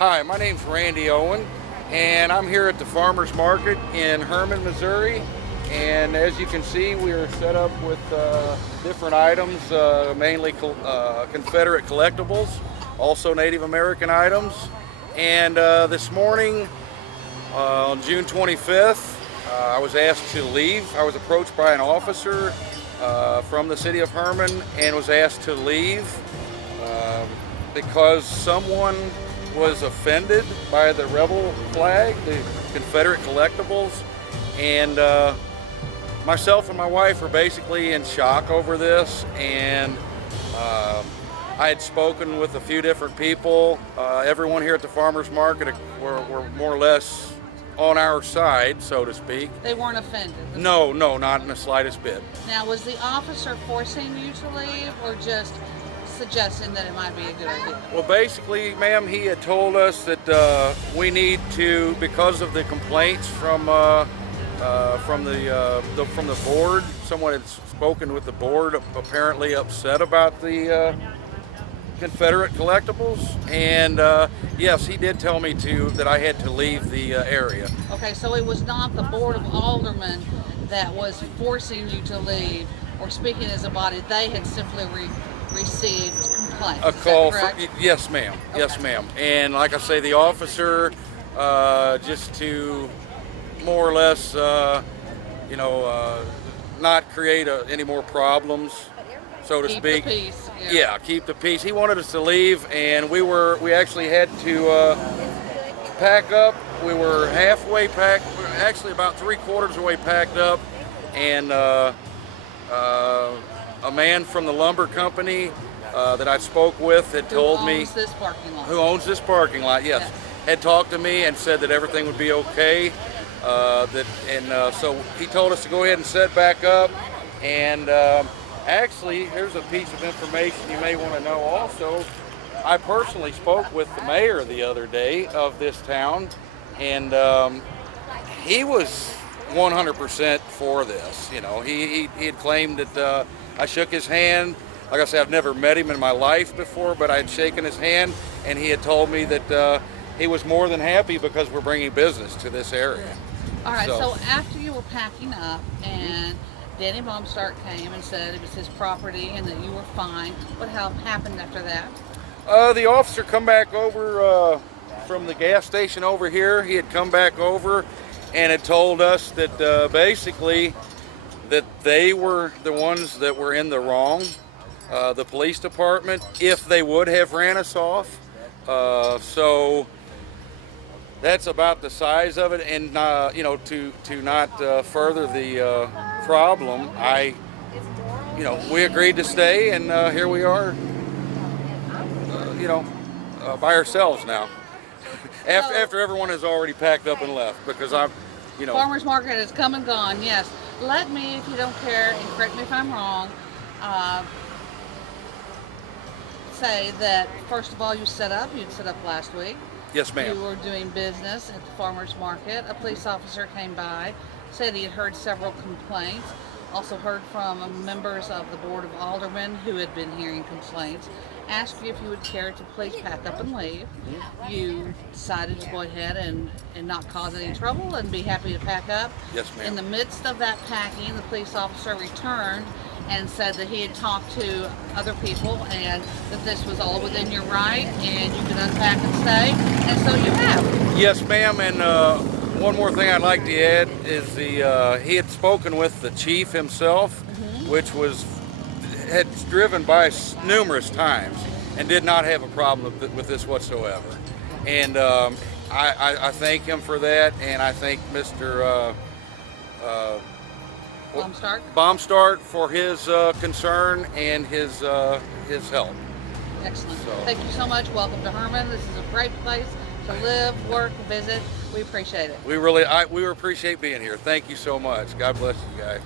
Hi, my name's Randy Owen, and I'm here at the Farmers Market in Hermann, Missouri. And as you can see, we are set up with different items, mainly Confederate collectibles, also Native American items. And this morning, on June 25th, I was asked to leave. I was approached by an officer from the city of Hermann and was asked to leave because someone was offended by the rebel flag, the Confederate collectibles, and myself and my wife were basically in shock over this. And I had spoken with a few different people. Everyone here at the farmers market were more or less on our side, so to speak. They weren't offended? No, not in the slightest bit. Now, was the officer forcing you to leave or just suggesting that it might be a good idea? Well, basically, ma'am, he had told us that we need to, because of the complaints from the board. Someone had spoken with the board, apparently upset about the Confederate collectibles, and yes, he did tell me that I had to leave the area. Okay, so it was not the Board of Aldermen that was forcing you to leave or speaking as a body. They had simply received complaints. A call for, yes, ma'am. Okay. Yes, ma'am. And like I say, the officer, just to more or less, not create any more problems, so to speak. Keep the peace. Yeah, keep the peace. He wanted us to leave, and we actually had to pack up. We were halfway packed, actually about 3/4 of the way packed up, and a man from the lumber company that I spoke with had told me, who owns this parking lot. Who owns this parking lot, yes, had talked to me and said that everything would be okay. So he told us to go ahead and set back up. And actually, here's a piece of information you may want to know also. I personally spoke with the mayor the other day of this town, and he was 100% for this. You know, he had claimed that I shook his hand. Like I said, I've never met him in my life before, but I had shaken his hand, and he had told me that he was more than happy because we're bringing business to this area. All right, so after you were packing up and Danny Baumstark came and said it was his property and that you were fine, what happened after that? The officer come back over from the gas station over here. He had come back over and had told us that basically that they were the ones that were in the wrong, the police department, if they would have ran us off. So that's about the size of it. And to not further the problem, we agreed to stay, and here we are, by ourselves now. After everyone has already packed up and left, because Farmers market has come and gone, yes. Let me, if you don't care, and correct me if I'm wrong, say that, first of all, you'd set up last week. Yes, ma'am. You were doing business at the farmers market. A police officer came by, said he had heard several complaints, also heard from members of the Board of Aldermen who had been hearing complaints, asked you if you would care to please pack up and leave. You decided to go ahead and not cause any trouble and be happy to pack up. Yes, ma'am. In the midst of that packing, the police officer returned and said that he had talked to other people and that this was all within your right and you could unpack and stay, and so you have. Yes, ma'am. And one more thing I'd like to add is he had spoken with the chief himself, which had driven by numerous times and did not have a problem with this whatsoever. And I thank him for that, and I thank Mr. Baumstark for his concern and his help. Excellent. So, thank you so much. Welcome to Hermann. This is a great place to live, work, visit. We appreciate it. We appreciate being here. Thank you so much. God bless you guys.